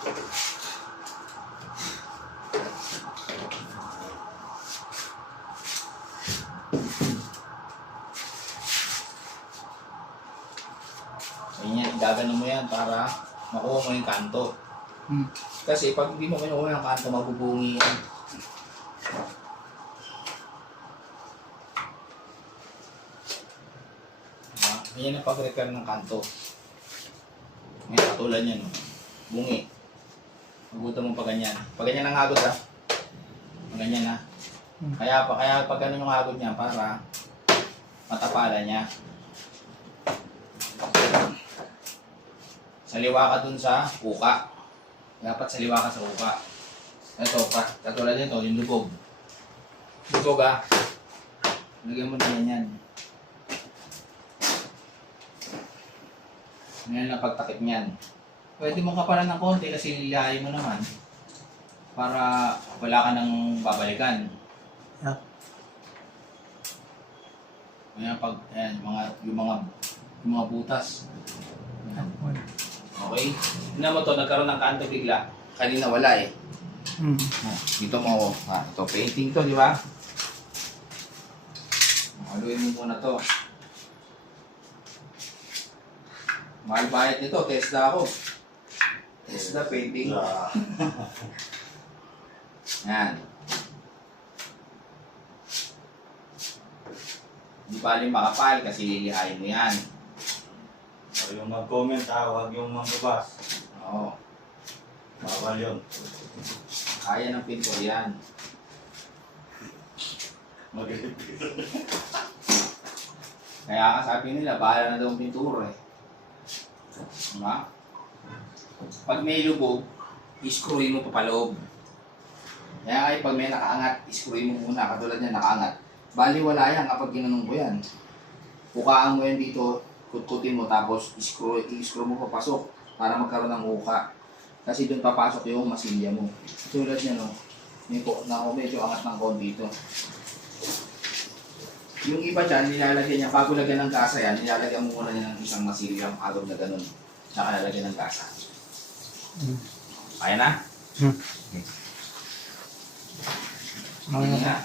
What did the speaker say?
Ganyan, gaganon mo yan para makuha mo yung kanto. Kasi pag hindi mo kinuha yung kanto, mabubungi yan. Diba? Ganyan ang pag-repair ng kanto. Ngayon, katulad yan, no? Bungi. Magutom mo pa ganyan. Pag ganyan ang agod, ha? Pag ganyan, ha? Kaya pag ganun yung agod niya, para matapalan niya. Saliwa ka dun sa uka. Dapat saliwa ka sa uka. Ito, katulad nito, yung lubog. Lubog, ha? Lagyan mo na yan. Ngayon na pagtakip niyan. Pwede mong kapalan ng konti kasi lilihayin mo naman. Para wala ka nang babalikan. Yeah. Ngayon pag, ayan, yung mga butas. Ayan. Okay? Tignan mo to, nagkaroon ng kanto bigla. Kanina wala eh. Dito mo, ito painting to, di ba? Haluin mo muna to. Mahal bayad nito, Tesla ako. Tesla painting. Yan. Di bali makapal kasi lilihayin mo yan. Yung mag-comment huwag yung mambabas. Oo. Bawal yun. Kaya ng pintor yan. Mag-repair. Kaya nga sabi nila, bahala na daw ang pintura eh. Diba? Pag may lubog, iskruhin mo pa paloob. Kaya kayo pag may nakaangat, iskruhin mo muna, katulad niya nakaangat. Bali wala yan kapag ginanong ko yan. Pukaan mo yan dito, kutkutin mo, tapos i-screw mo papasok para magkaroon ng uka. Kasi doon papasok yung masilya mo. Tulad niya, no? Medyo angat ng konti dito. Yung iba dyan, nilalagyan niya, bago lagyan ng gasa yan, nilalagyan mo muna niya ng isang masilya, agad na ganun. Tsaka lalagyan ng gasa. Kaya na? Okay na. nga.